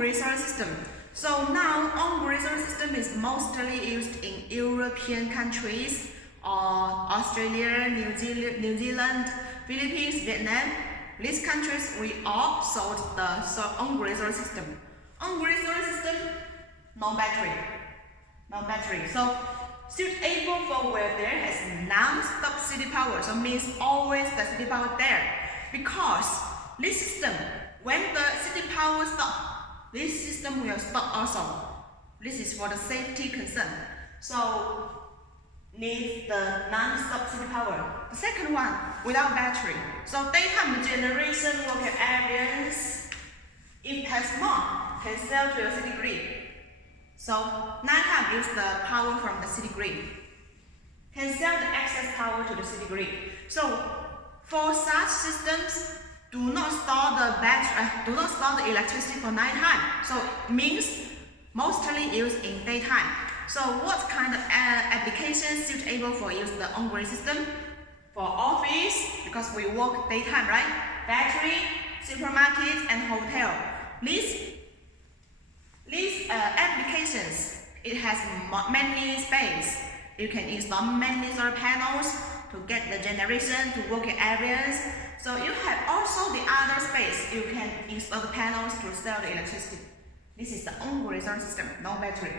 on-grid solar system. So now on-grid solar system is mostly used in European countries or Australia, New Zealand, Philippines, Vietnam. These countries we all sold the on-grid solar system. On-grid solar system, no battery. No battery. So suitable for where there has non-stop city power. So means always the city power there. Because this system, when the city power stops, this system will stop also. This is for the safety concern. So needs the non-stop city power. The second one, without battery. So daytime generation local areas, if has more, can sell to the city grid. So nighttime use the power from the city grid. Can sell the excess power to the city grid. So for such systems, do not store the battery, do not store the electricity for nighttime. So it means mostly used in daytime. So what kind of applications suitable for use the on-grid system? For office, because we work daytime, right? Battery, supermarket, and hotel. These applications, it has many space. You can install many solar panels to get the generation to working areas. So you have also the other space. You can install the panels to sell the electricity. This is the on-grid solar system, no battery.